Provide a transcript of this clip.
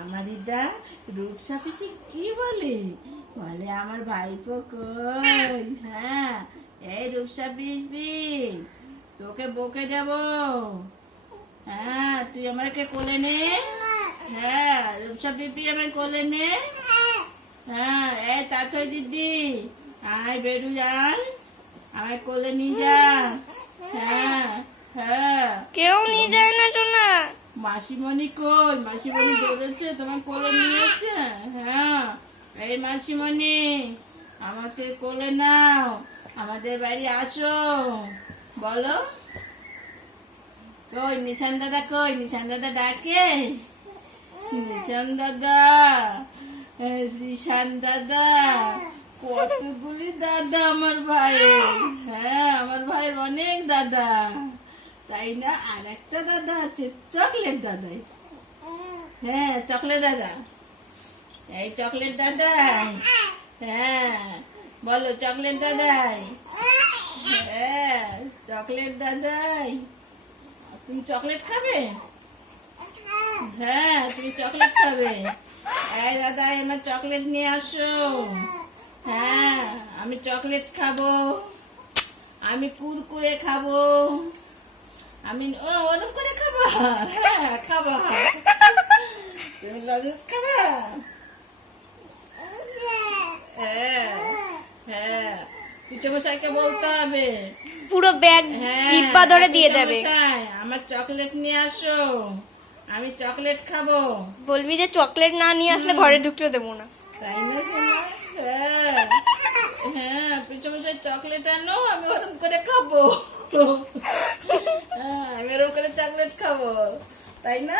আমার দিদা রূপসা পিসি কি বলে বলে আমার ভাইপো কই। হ্যাঁ, এই রূপসা পিসি তোকে বকে যাব। হ্যাঁ, তুই আমাকে কোলে নে। হ্যাঁ, রূপসা পিপি আমার কোলে নে। হ্যাঁ, এই তাতই দিদি আয় বেরু যান, আমায় কোলে নিয়ে যা। হ্যাঁ হ্যাঁ, কেউ নিয়ে যায় না সোনা। মাসিমণি কই? মাসিমণি দৌড়েছে তোমার কোলে নিয়েছে। হ্যাঁ, এই মাসিমণি আমাকে কোলে নাও, আমাদের বাড়ি আসো। বলো কই নিশান দাদা, কই নিশান দাদা ডাকে। নিশান দাদা, রিশান দাদা, কতগুলি দাদা আমার ভাইয়ের। হ্যাঁ, আমার ভাইয়ের অনেক দাদা, তাই না? আর একটা দাদা আছে চকলেট দাদাই। হ্যাঁ, চকলেট দাদা, এই চকলেট দাদাই। হ্যাঁ, বলো চকলেট দাদাই। হ্যাঁ, চকলেট দাদাই। তুমি চকলেট খাবে? হ্যাঁ, তুমি চকলেট খাবে। এই দাদা আমার চকলেট নিয়ে আসো। হ্যাঁ, আমি চকলেট খাবো, আমি কুরকুরে খাবো, আমি ওরম করে খাবা। হ্যাঁ খাবা, তুমি লজেন্স খাবা। হ্যাঁ হ্যাঁ, পিছমশাইকে বলতে হবে। পুরো ব্যাগ হ্যাঁ, ডিব্বা ধরে দিয়ে যাবে। পিছমশাই আমার চকলেট নিয়ে আসো, আমি চকলেট খাবো। বলবি যে চকলেট না নিয়ে আসলে ঘরে ঢুকতে দেবো না। তাই না সোনা? হ্যাঁ হ্যাঁ, পিছমশাই চকলেট আনো, আমি ওরম করে খাবো। হ্যাঁ, আমি ওরম করে চকলেট খাবো, তাই না?